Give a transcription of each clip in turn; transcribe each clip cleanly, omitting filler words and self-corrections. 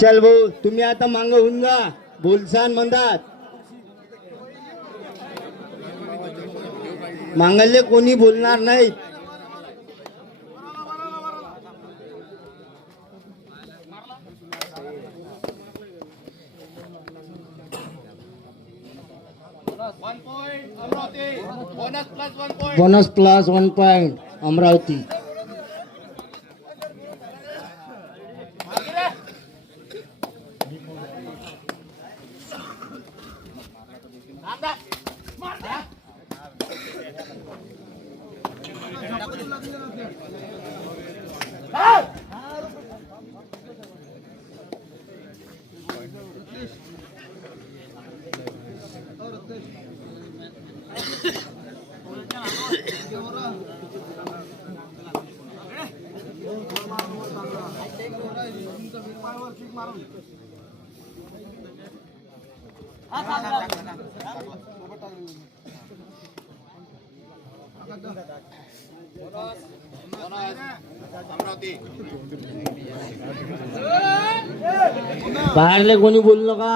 चल भाऊ तुम्ही आता मांग होऊन जा बोलसान म्हणतात मांगल्य कोणी बोलणार नाही. Bonus plus 1 point Amravati. बाहेरले कोणी बोललो का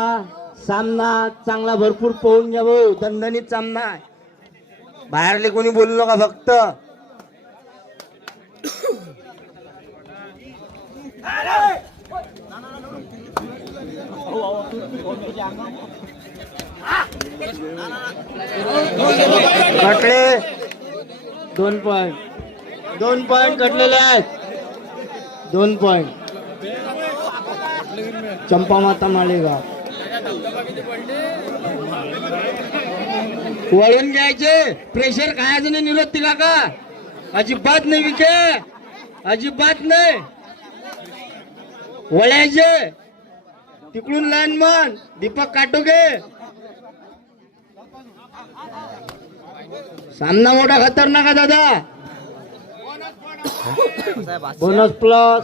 सामना चांगला भरपूर पोहून घ्या भाऊ दणदणीत सामना आहे. बाहेरले कोणी बोललो का फक्त कटले 2 पॉइंट कटलेले आहेत 2 पॉइंट. चंपा माता मालेगाव वळून घ्यायचे प्रेशर खायचं नाही निरोध तिला का अजिबात नाही विके अजिबात नाही वळायचे तिकडून लाईनमन दीपक काटोगे. सामना मोठा खतरनाक आहे दादा. Bonus plus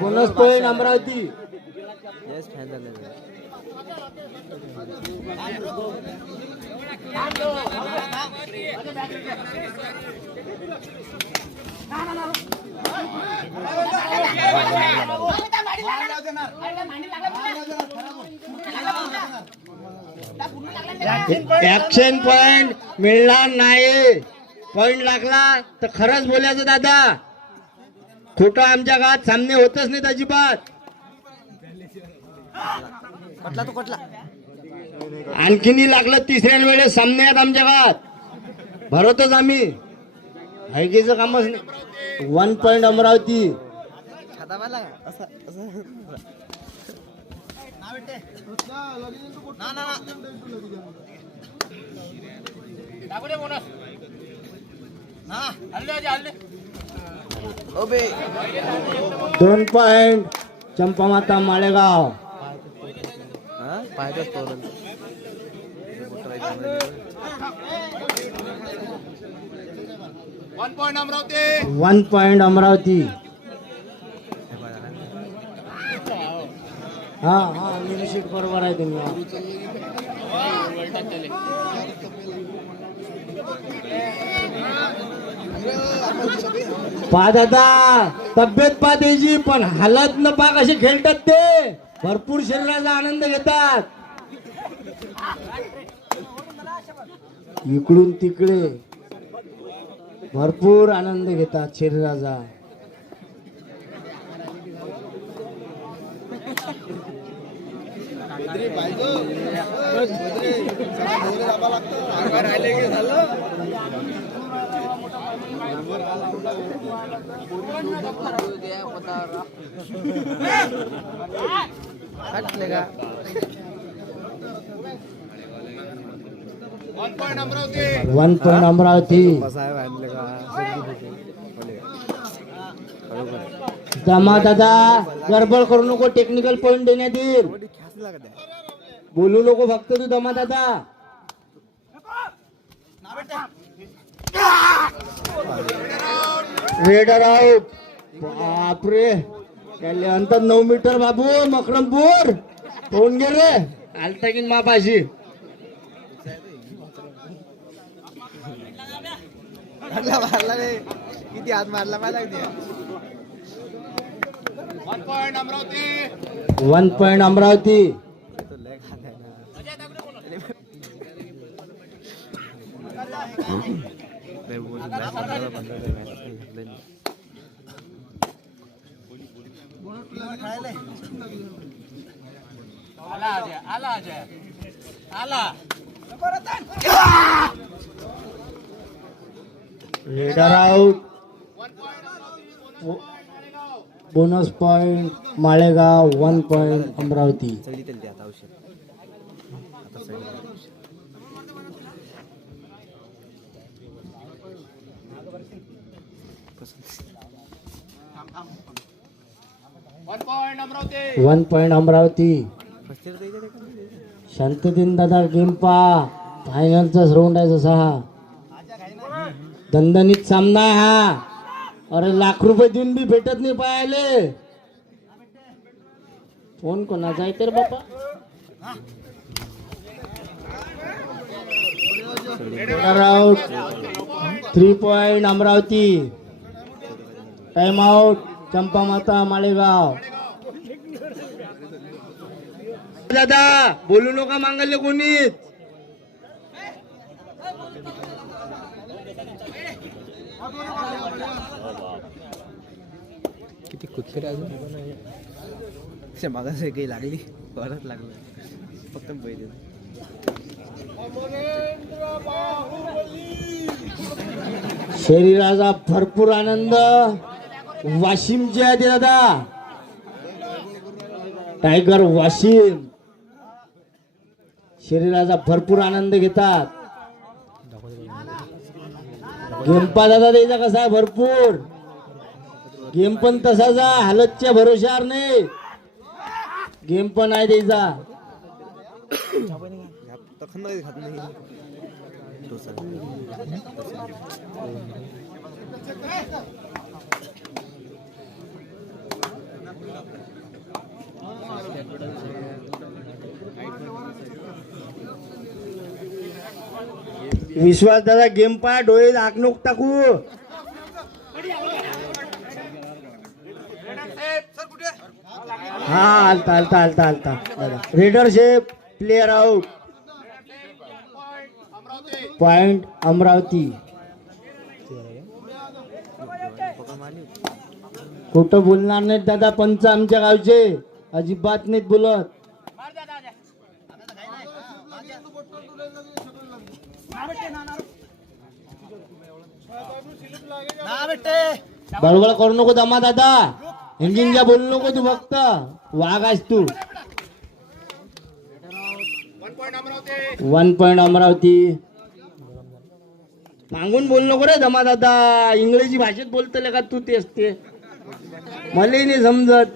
bonus point Amravati. Action point मिळणार नाही. पॉइंट लागला तर खरंच बोलायचं दादा खोटं आमच्या गावात सामने होतच नाहीत अजिबात. आणखीनही लागलं तिसऱ्या वेळेस सामने आहेत आमच्या गावात भरवतच आम्ही हैकीचं कामच नाही. 1 पॉइंट अमरावती. दोन पॉइंट चंपा माता माळेगाव. 1 पॉइंट अमरावती. हा हा निश्चित बरोबर आहे तुम्ही. पा दादा तब्येत पा द्यायची पण हालत न पा कसे खेळतात ते भरपूर शरीराचा आनंद घेतात इकडून तिकडे भरपूर आनंद घेतात शरीराचा. One point Amravati. दमा दादा गडबड करू नको टेक्निकल पॉइंट देण्यात येईल बोलू नको फक्त तू दमा दादा. Raider out. बापरे त्याले अंतर 9 मीटर बाबू मकरमपूर होऊन गे रे आलता की मापाशी. मारला रे किती हात मारला मला 1 point Amravati. Raider out. Bonus point Malegaon. 1 point Amravati. One point Amravati. शांततेन दादा गेम पा. फायनलचा राऊंड आहे जसा हा. दणदणीत सामना आहे हा. अरे लाख रुपये देऊन बी भेटत नाही पाहायले. फोन कोणाचा आहे तर बापा. Out. 3 point Amravati. Time out. Champa Mata Malegaon. दादा बोलू नका मागले कोणीच. किती कुठे अजून मागास काही लागली परत लागलं फक्त पहिले. शरीराचा भरपूर आनंद वाशिमचे आहे दादा. टायगर वाशिम शरीराचा भरपूर आनंद घेतात. गेमपा दादा द्यायचा कसा आहे भरपूर. गेम पण तसाच आहे. हालतच्या भरोशावर नाही. गेम पण आहे द्यायचा. खात नाही. विश्वास दादा गेम पा. डोळे आकनोक टाकू. हा आलता आलता आलता आलता दादा. Raider shape. Player out. Point Amravati. खोटं बोलणार नाहीत दादा पंच आमच्या गावचे. अजिबात नाहीत बोलत. बडबड करू नको दमा दादा. हिंगिंग्या बोलू नको तू फक्त. वाघ आहेस तू. 1 पॉइंट अमरावती. मागून बोल नको रे दमा दादा. इंग्रजी भाषेत बोलतले का तू तेच ते. मला नाही समजत.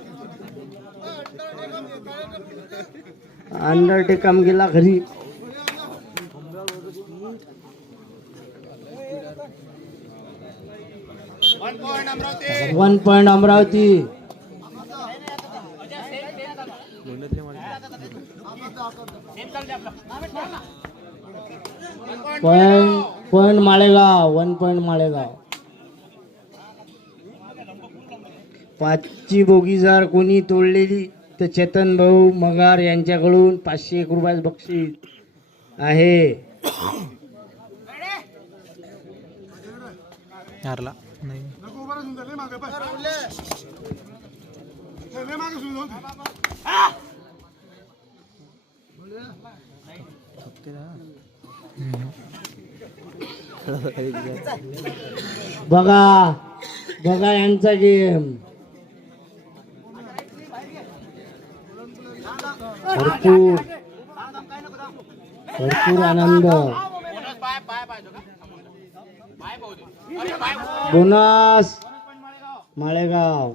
अंडरटेकम गेला घरी. 1 point Amravati. Point Malegaon. 1 point Malegaon. 5ची बोगी जर कोणी तोडलेली तर चेतन भाऊ मगार यांच्याकडून 501 रुपये बक्षीस आहे. हारला नाही. बघा बघा यांचा गेम. भरपूर भरपूर आनंद. बोनस माळेगाव.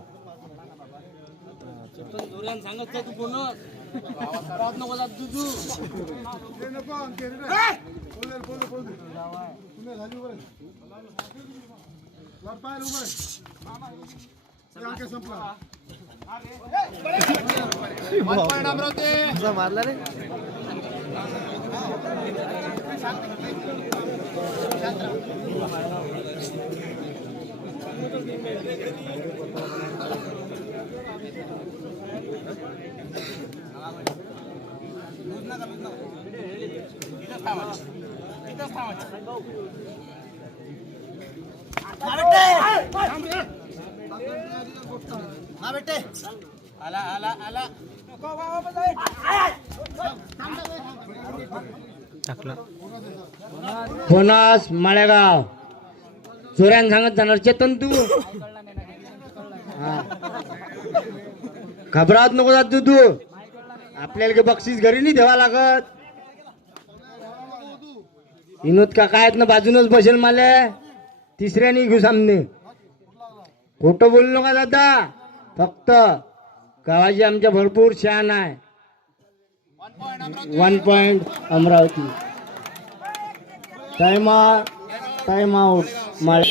मारला रे. टाकला बोनस माळेगाव. चोऱ्यान सांगत जाणार चेतन तू. हा. घबरात नको जात तू. आपल्याला काही बक्षीस घरी नाही ठेवा लागत. विनोद का काय ना बाजूनच बसेल मला. तिसऱ्याने घेऊ सामने. खोटं बोलू नका दादा. फक्त गावाची आमच्या भरपूर शान आहे. 1 पॉइंट अमरावती. टाइम आउट माळे.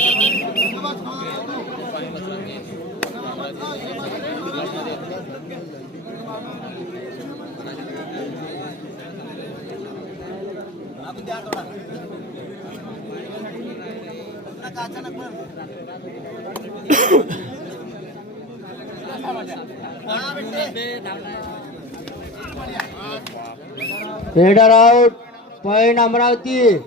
Raider out. पॉइंट अमरावती.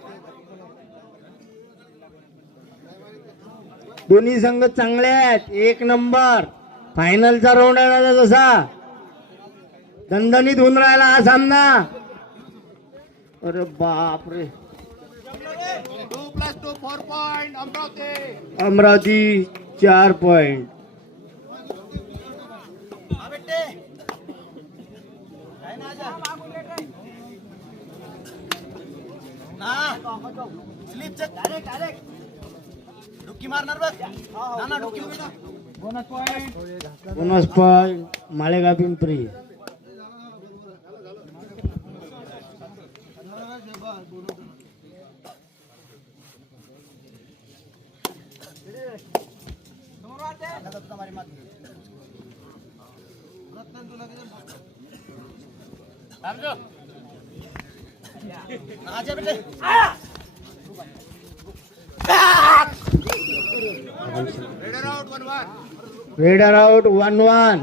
दोन्ही संघ चांगले आहेत. 1 नंबर. फायनलचा राऊंड आहे दादा. जसा दणदणीत होऊन राहिला हा सामना. अरे बापरे. 2+2 4 point Amravati. Amravati 4 point. Bonus point Malegaon Pimpri. Raider out 1-1.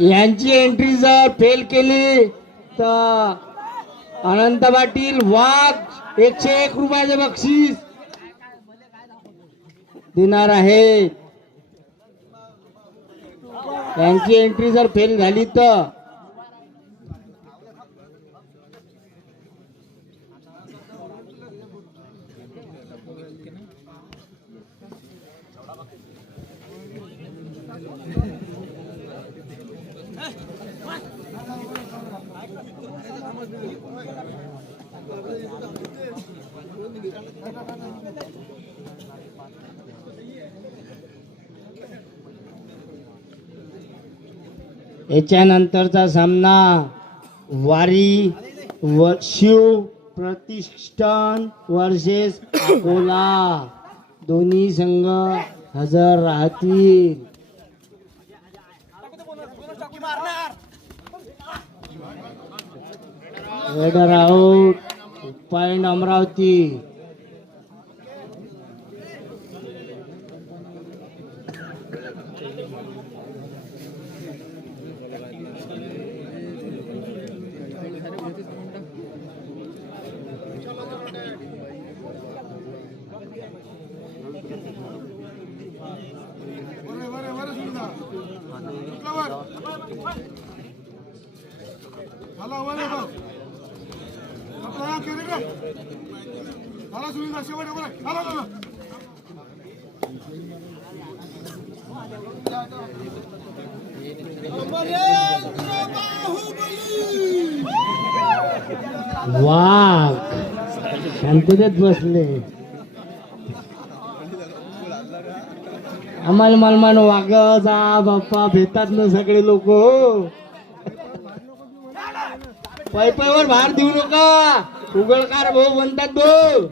यांची एंट्री जर फेल केली तर अनंत पाटील वाघ 101 रुपयाचे बक्षीस देणार आहे. यांची एंट्री जर फेल झाली तर याच्यानंतरचा सामना वारी व शिव प्रतिष्ठान वर्सेस अकोला. दोन्ही संघ हजर राहतील. Raider out. पॉइंट अमरावती. वाघ शांततेत बसले. आम्हाला मालमान वाघचा बाप्पा भेटतात ना सगळे लोक. पैपावर भार देऊ नका, उघडकार भाऊ बनतात भाऊ.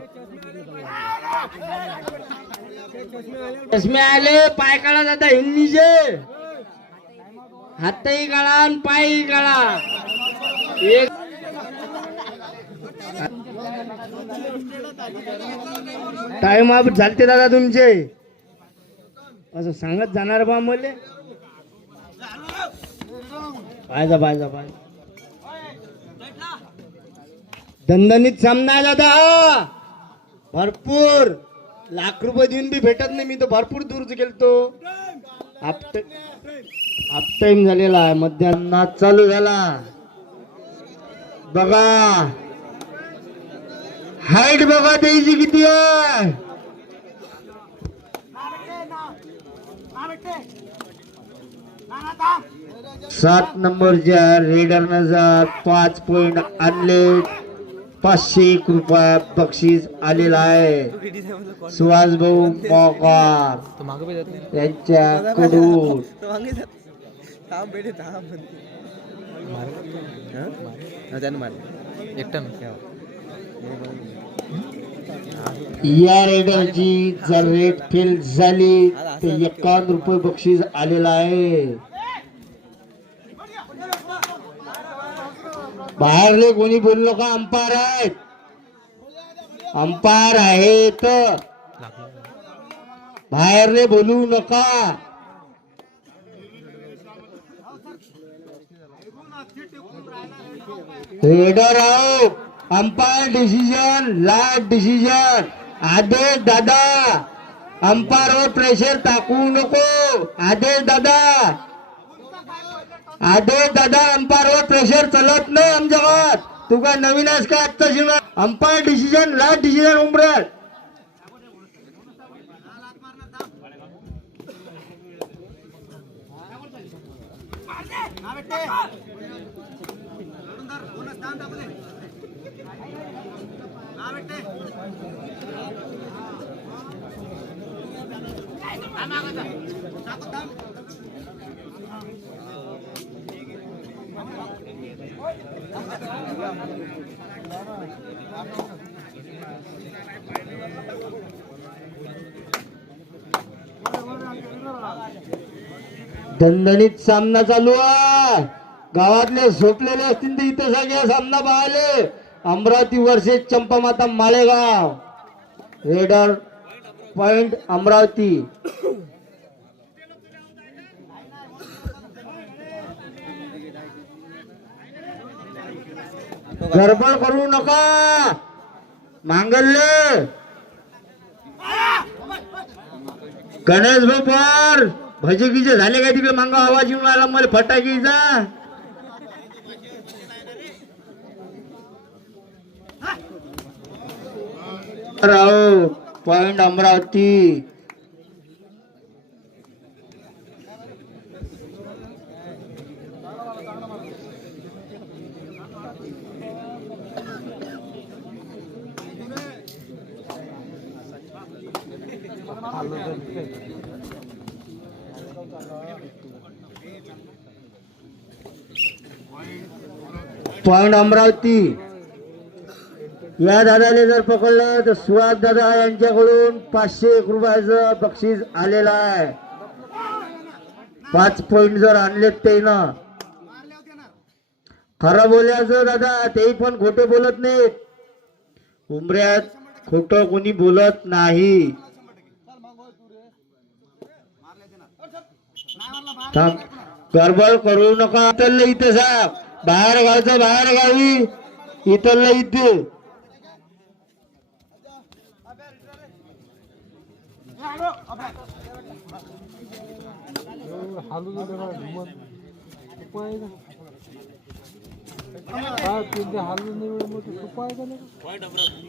चष्मे आले, पाय काढा जाता हिंदीचे, हातही काढा आणि पायही काढा. एक टाइम अप झालते दादा तुमचे, असं सांगत जाणार बा मले. पायजा पायजा पाय दणदणीत सामना आहे दादा. भरपूर लाख रुपये देऊन बी भेटत नाही. मी तर भरपूर दूर गेलतो. हाफ टाइम झालेला आहे, मध्यान्ह चालू झाला. बघा हाईट बघा त्याची किती आहे. सात नंबरच्या रेडरनं 5 पॉइंट आणले. 501 रुपये बक्षीस आलेला आहे सुहास भाऊ मोकार तो मागे पण जात नाही. यांच्याकडून. तो मागे जात. थांब बेटे थांब. त्यानं मारलं एकटा या रेडरची जर रेट फेल झाली तर 51 रुपये बक्षीस आलेला आहे. बाहेरले कोणी बोललो का? अंपायर आहेत, अंपायर आहेत, बाहेरले बोलू नका. रेडर आहो, अंपायर डिसिजन, लास्ट डिसिजन. आदेश दादा, अंपायर वर प्रेशर टाकू नको. आदेश दादा, आदेश दादा, अंपायर वर प्रेशर चलत नाही आमच्या गावात. तू काय नवीन आहेस का? आत्ता शिवाय अंपायर डिसिजन, लास्ट डिसिजन. उमरेल दणदणीत सामना चालू आहे. गावातले झोपलेले असतील तर इथं सगळे सामना पाहिले. Amravati versus Champamata Malegaon. Raider point Amravati. गडबड करू नका. मांगल्य गणेश भाऊ पवार भजे गिजे झाले काय तिकडे? मांगा आवाज येऊन आला मला फटाकीचा. राव पॉइंट अमरावती. पॉइंट अमरावती. या दादाने जर पकडलं तर सुहास दादा यांच्याकडून 501 रुपयाचं बक्षीस आलेलं आहे. 5 पॉइंट जर आणलेत ते ना. खरं बोलायचं दादा, तेही पण खोटे बोलत नाहीत. उमऱ्यात खोटं कोणी बोलत नाही. गडबड करू नका. इथलं इथं सांग, बाहेर गावचं बाहेर गावी, इथलं इथे.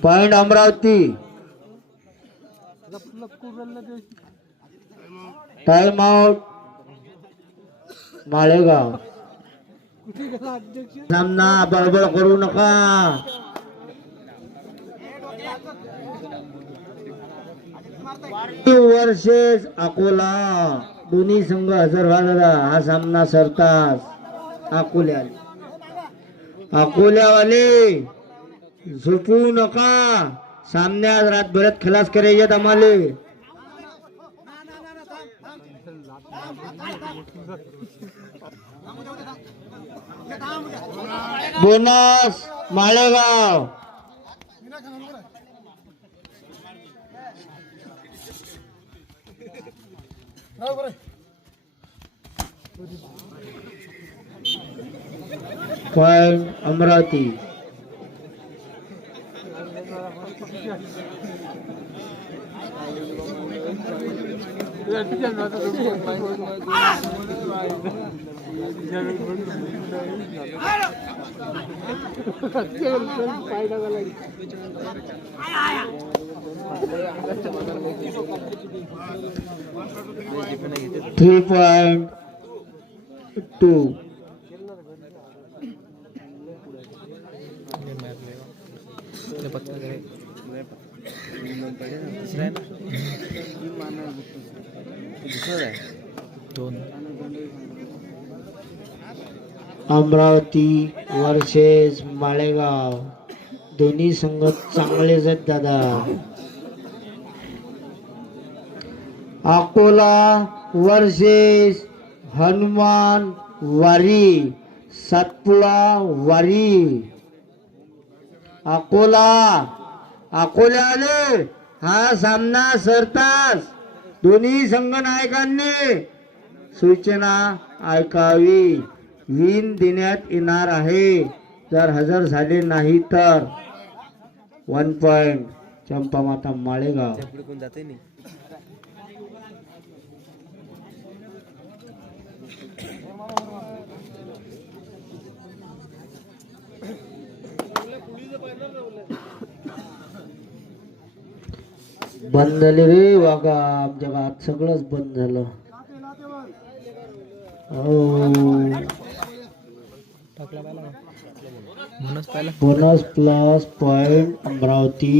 Point Amravati. Time out. Malegaon. सामना बडबड करू नका. वर्षेस अकोला दोन्ही संघ हजर व्हा दादा. हा सामना सरतास अकोल्यावाले झोपू नका. सामन्यात रातभरात खलास करायचे आम्हाला. Bonus Malegaon. Point Amravati. Three point two. Amravati versus Malegaon. दोन्ही संघ चांगलेच आहेत दादा. अकोला वर्सेस हनुमान वारी सातपुडा वारी. अकोल्याने हा सामना सरतास दोन्ही संघ नायकांनी सूचना ऐकावी. विन देण्यात येणार आहे. जर हजर झाले नाही तर 1 पॉइंट चंपामाता माळेगाव. बंद झाले रे वागा. आमच्या गावात सगळंच बंद झालं. Bonus plus point Amravati.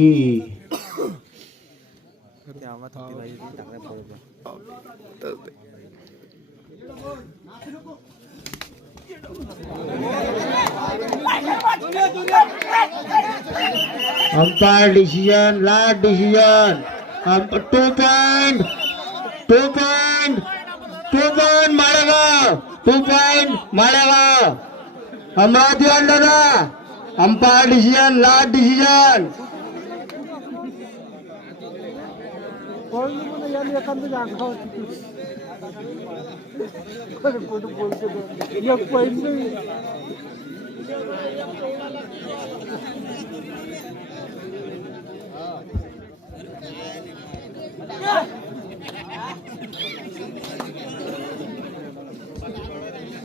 Umpire decision last decision. 2 point Malegaon. 2 point Malegaon. Amravati दादा. Umpire decision last decision.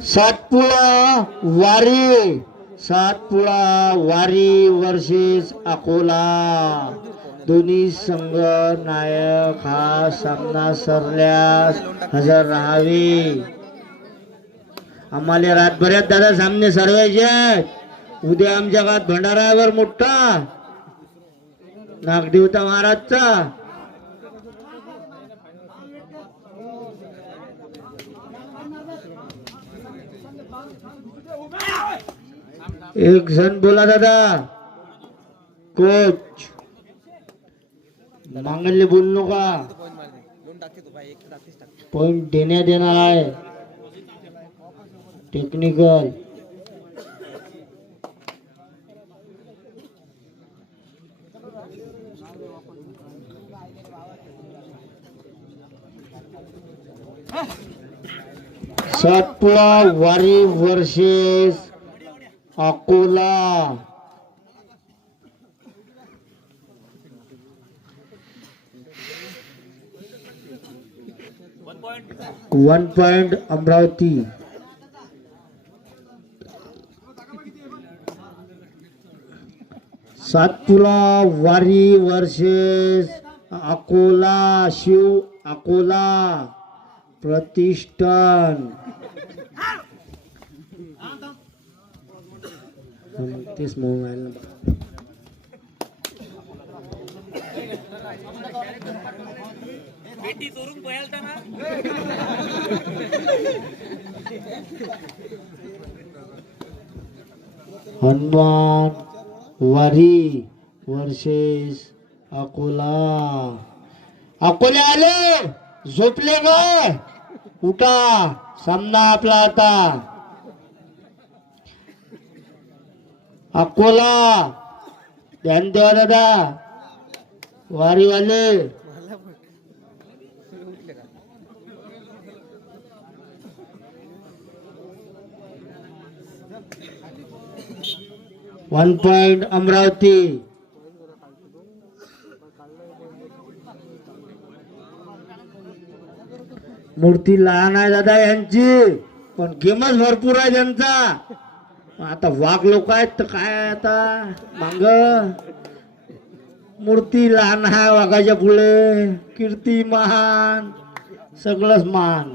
Satpuda Wari versus Akola. दोन्ही संघ नायक हा सामना सरल्यास हजर राहावे. आम्हाला रातभरात दादा सामने सरवायचे आहेत. उद्या आमच्या गावात भंडारावर मोठा नागदेवता महाराजचा. एक जण बोला दादा. कोच मांगले बोललो का. पॉइंट देण्यात येणार आहे. Technical. Satpura Wari versus Akola. 1 point Amravati. Satpura Wari versus Akola. Shiv Akola प्रतिष्ठान. तेच मोबाईल हनुमान वारी वर्सेस अकोला. अकोले आले, झोपले ग, उठा, सामना आपला आता. अकोला ध्यान देवा दादा, वारीवाले. One point Amravati. मूर्ती लहान आहे दादा यांची, पण गेमच भरपूर आहे त्यांचा. आता वाघ लोक आहेत तर काय आता मांग. मूर्ती लहान आहे वाघाच्या पुढे, कीर्ती महान, सगळंच महान.